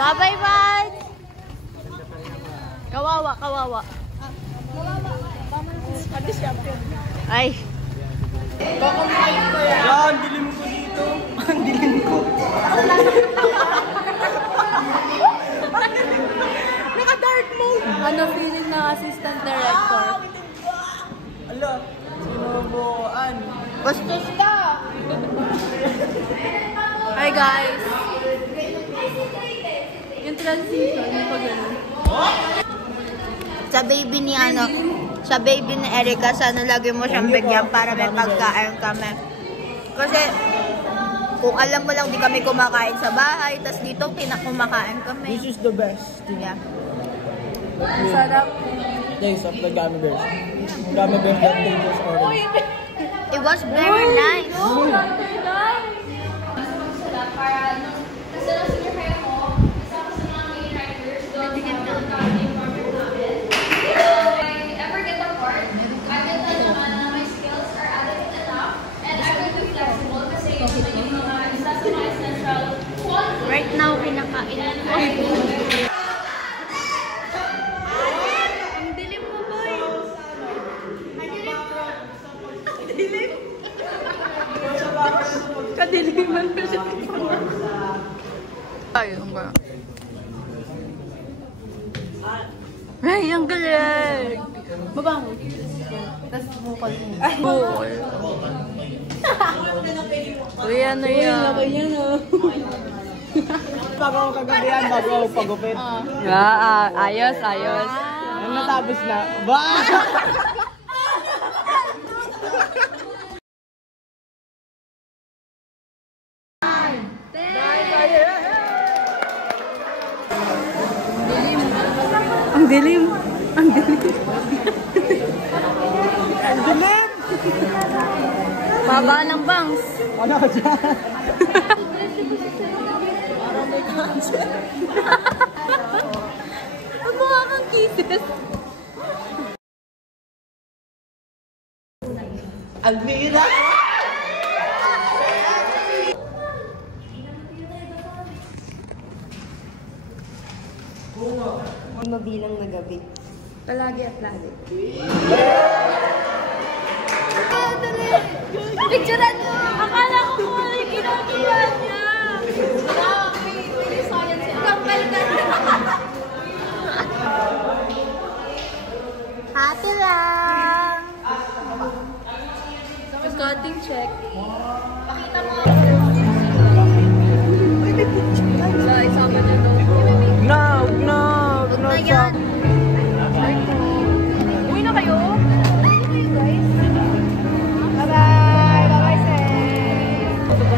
Bye-bye, bye! Kawawa, kawawa. Ay. Yan, dilim ko dito. Ang dilim ko. Naka-dark mode. Ano feeling ng assistant director? Ala, sinubuan. Bastos ka! Hi guys! Yung transition, yung pag gano'n. Sa baby ni ano, sa baby ni Erica, sana lagi mo siyang bigyan para may pagkain kami. Kasi, kung alam mo lang di kami kumakain sa bahay, tas dito pinakumakain kami. This is the best. Yeah. Sarap. Taste of the gummy bears. Gummy bears that tastes orange. It was very nice. Right now, kinakain ko. Ang dilim mo, boy. Ang dilim. Kadiliman pa siya. Ayun ba? Ay, ang galing. Mabango. Tapos bukol mo. Bukol. Uy, ano yan? Bago ako kagabihan, bago ako pagupit. Ayos, ayos. Ang natapos na. Ba! Ang dilim. Ang dilim. Ang dilim! Baba ng bangs. Ano ka dyan? Parang may cancer. Ang mukha kang kisses. Almira! Mabilang na gabi. Palagi at lagi. Picturean mo! Akala ko kung ano yung ginagawa niya! Kampal ka na! Happy lang! Cutting check. Pakita mo! Guys, sabi niyo doon. No, no, no. Na yan! Uwi na kayo? Uwi na kayo, guys? Bye-bye! Bye-bye, Sen! Ito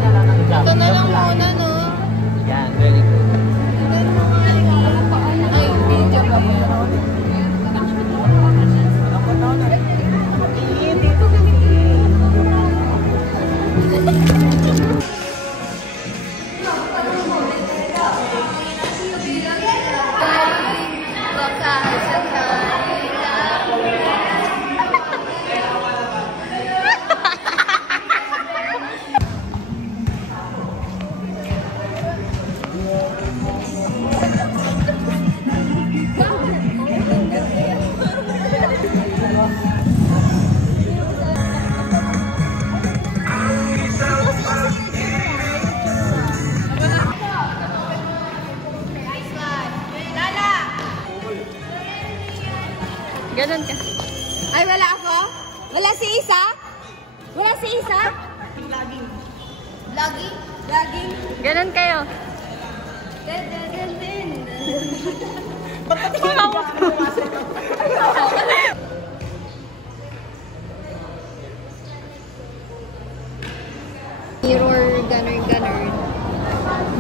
na lang muna, no? Yan, very good. Ay, video ba mo? Dito Ganon ka. Ay, wala ako? Wala si Isa? Wala si Isa? Vlogging. Vlogging? Vlogging? Ganon kayo. Ba't tingin ka? Mirror, ganon.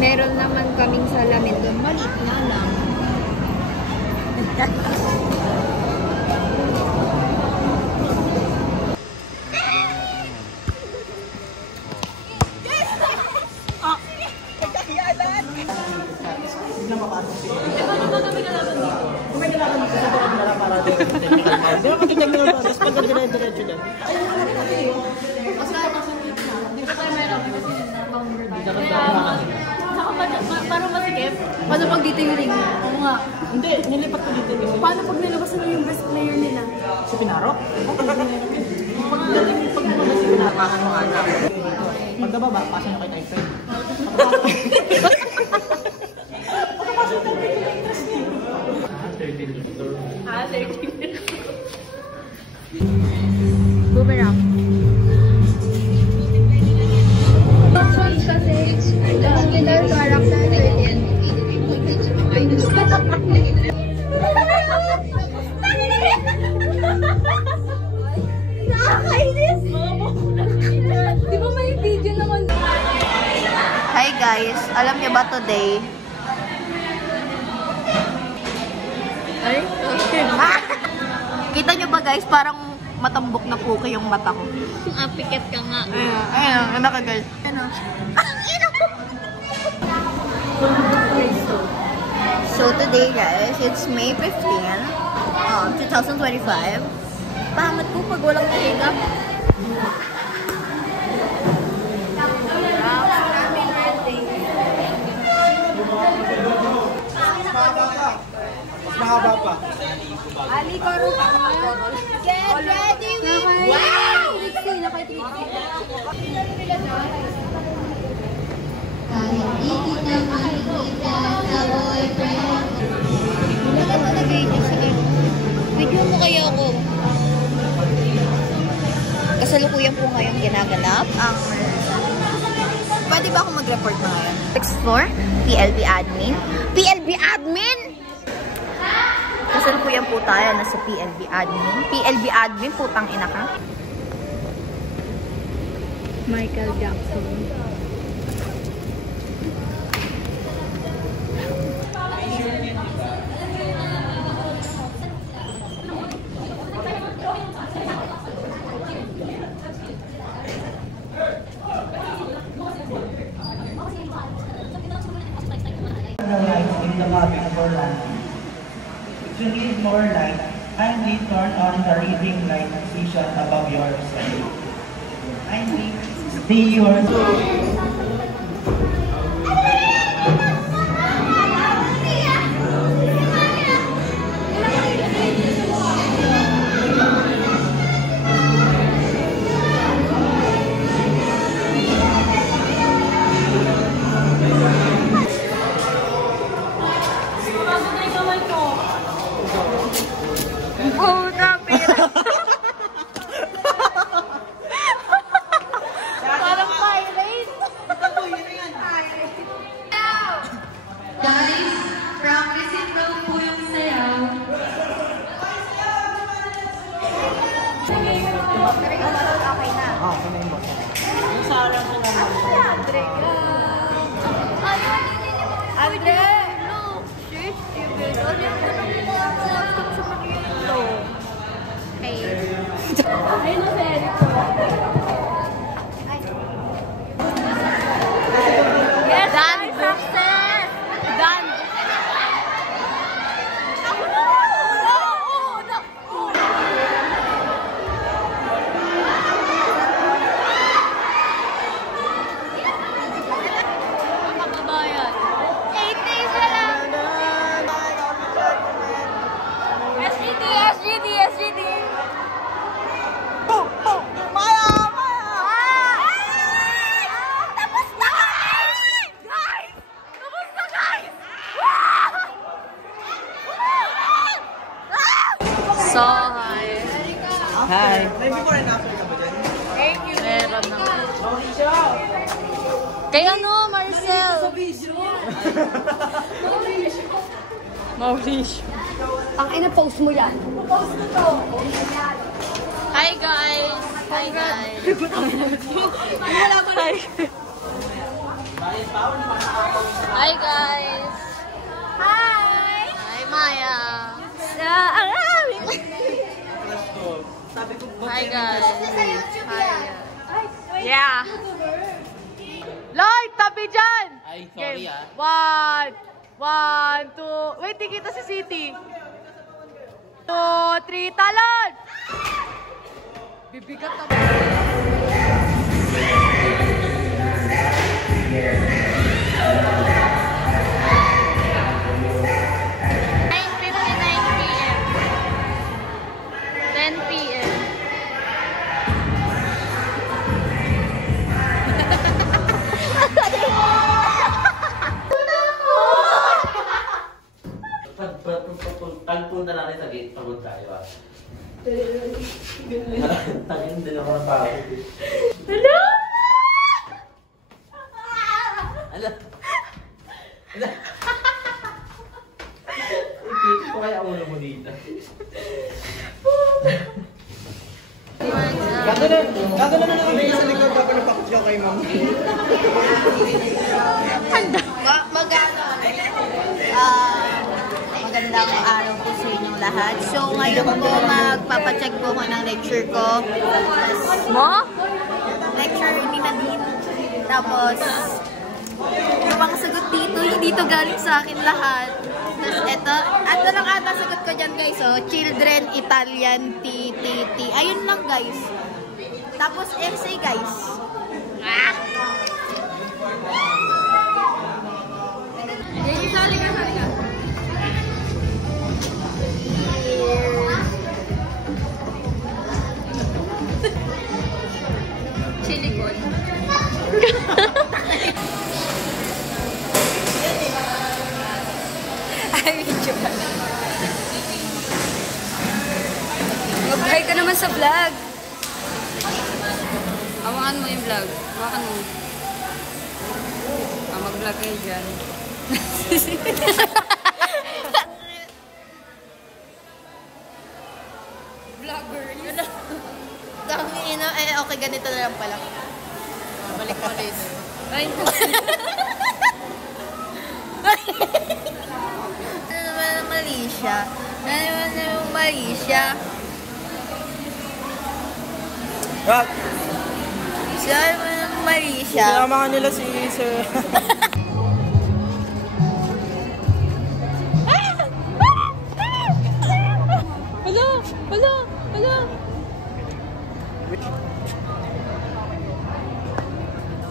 Meron naman kaming salamin doon. Malit na lang. Di ba makikita mo yung tapos pag dire-diretso dyan? Ay, wala na kasi. Kasi dito tayo meron kasi boundary. Saka parang masikip. Paano pag dito yung ring? Oo nga. Hindi, nilipat ko dito. Paano pag nilabasan mo yung best player nila? Si Pinaro? Pagdating pag lumabas si Pinaro, pasan mo nga na. Pagkababa, pasan nyo kay Typhoon. Ah, 13 minutes. Boomerang. Original character 13. Nakakainis! Di ba may video naman? Hi guys, alam niyo ba today? Ay, okay. Kita niyo ba guys, parang matambok na puki yung mata ko. Pikit ka nga. Ayun, ano ka guys? Ano? So today guys, it's May 15, 2025. Pangat ko pag walang makeup. Mas mahaba pa. Ali, Carol. Get ready with... Wow! Nakaitrixie. Kahit di kita makikita sa boyfriend. Wala ka nag-video sa akin. Video mo kaya ako. Kasalukuyan po ngayon ginaganap ang... Pwede ba ako mag-report na ngayon? Explore, PLB Admin. PLB Admin! Kasalukuyan po tayo na sa PLB Admin. PLB Admin, putang ina ka. Michael Jackson. The lights in the cabin for landing. If you need more light, kindly turn on the reading light position above yourself. Kindly see your... Puta, pira. Parang pirate. Guys, from Visit Row po yung sayaw. Pero yung malol, okay na. Okay na yung boss. Yung sa oras na Andre. Andre! Look! Shit, Steven. Ano yung tanong sa Marielo? Hey. Ayun na si Eric. Yes, done! Success! Done! Kababayan. 8 days na lang! SGD, SGD, SGD. Maya! Tapos na! Guys! Tapos na, guys! So, hi. Hi. May before and after ka ba dyan? Meron naman. Mauricio! Kay ano, Marcel? Mauricio. Ang ina-post mo yan. Hi, guys! Hi, guys! Wala ko na. Hi, guys! Hi! Hi, Maya! Hi, guys! Hi! Yeah! Lloyd, tabi dyan! Ay, sorry Game. ah. 1, 2... Wait, di kita si City. 2, 3, talon! Bibigat na. Tangin din ako ng tao. Hello? Ala. Ala. Ikit ko kaya ulo mo dito. Gagano na kami sa likod bago napakasya kay ma'am. Magandang araw po sa inyong lahat. So, ngayon po, magpapacheck po ko ng lecture ko. Lecture ni Nadine. Tapos, yung mga sagot dito, hindi to galing sa akin lahat. Tapos, eto lang ata sagot ko dyan, guys. Oh, Children, Italian, T. Ayun lang, guys. Tapos, essay, guys. Sali ka. Chili con. Ay, video ba? Mag-try ka naman sa vlog. Hawakan mo yung vlog. Hawakan mo. Mag-vlog kayo dyan. Vlogger. Yun na. Tangina, okay, ganito na lang pala. Balik mo ulit. Ay, Ano naman ang mali siya? Rock! Saan naman ang mali siya? Sinama ka nila si Sir. Hala.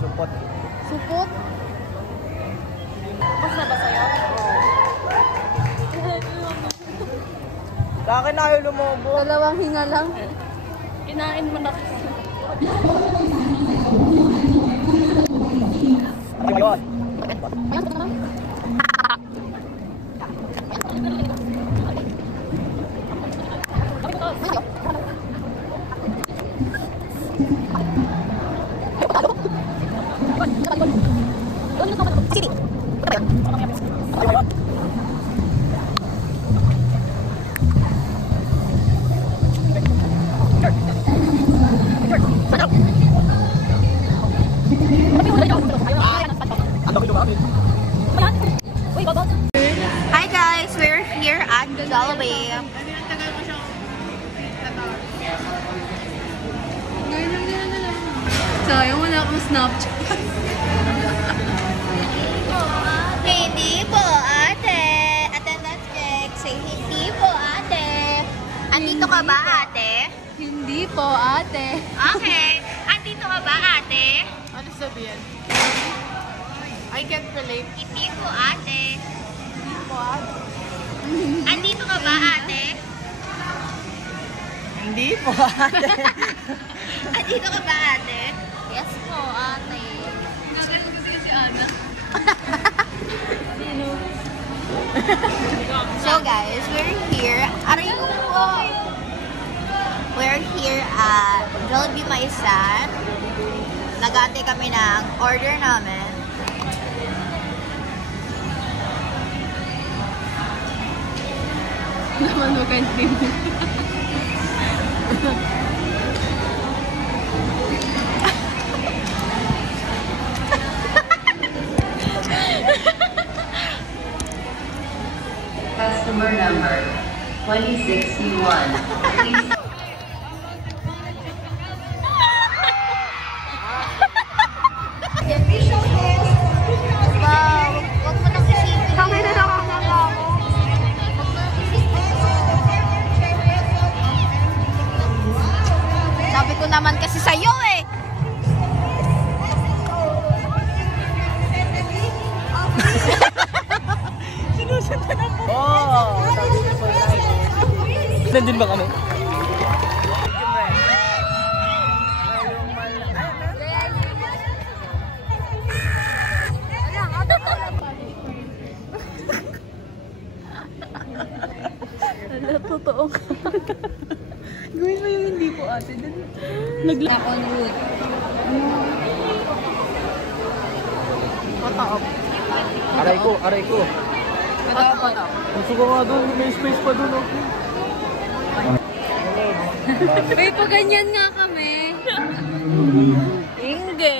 Support. Supot? Basta ba sa'yo? Sa akin ayaw lumobo. Dalawang hinga lang. Kinain mo na. Ayun. Hi guys, we're here at Jollibee. Sayang, wala akong Snapchat. Hindi po ate. Attendance check. Say hindi po ate. Andito ka ba ate? Hindi po, ate. Okay. Andito ka ba ate? Ano sabihin? I can't relate. Hindi po ate. Hindi po, ate. Andito ka ba ate? Hindi po ate. Andito ka ba ate? Yes po ate. Gagawin ko kasi si Ana. So guys, we're here. Aray ko po. We're here at Jollibee Maisan. Nag-aantay kami ng order namin. Naman mo continue. Customer number 2061. Please. Wag mo nang isipin. Kami na lang ako. Sabi ko naman kasi sa'yo eh. Oh! Nandun ba kami? Totoo. ate din. Nag-lock on wood. Pataop. Aray ko, aray ko. Pataop. Gusto ko nga doon, may space pa doon. Oh. Uy, pa ganyan nga kami. Ingge.